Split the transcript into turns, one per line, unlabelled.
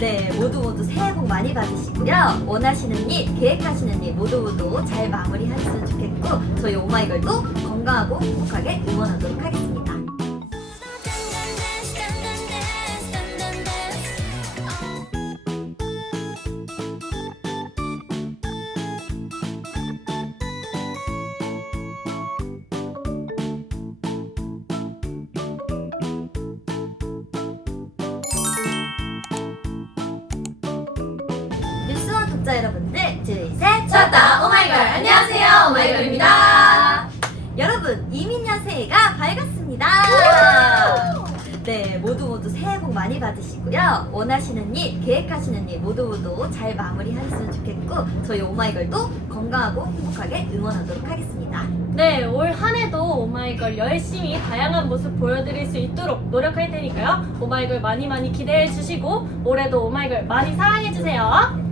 네, 모두 모두 새해 복 많이 받으시고요. 원하시는 일, 계획하시는 일 모두 모두 잘 마무리하셨으면 좋겠고 저희 오마이걸도 건강하고 행복하게 응원하도록 하겠습니다. 뉴스원 독자 여러분들, 둘, 셋,
찾았다, 오마이걸. 안녕하세요, 오마이걸입니다.
여러분, 이민년 새해가 밝았습니다. 네, 모두 모두 새해 복 많이 받으시고요. 원하시는 일, 계획하시는 일 모두 모두 잘 마무리하셨으면 좋겠고 저희 오마이걸도 건강하고 행복하게 응원하도록 하겠습니다.
네, 올 한 해도 오마이걸 열심히 다양한 모습 보여드릴 수 있도록 노력할 테니까요. 오마이걸 많이 많이 기대해 주시고 올해도 오마이걸 많이 사랑해 주세요.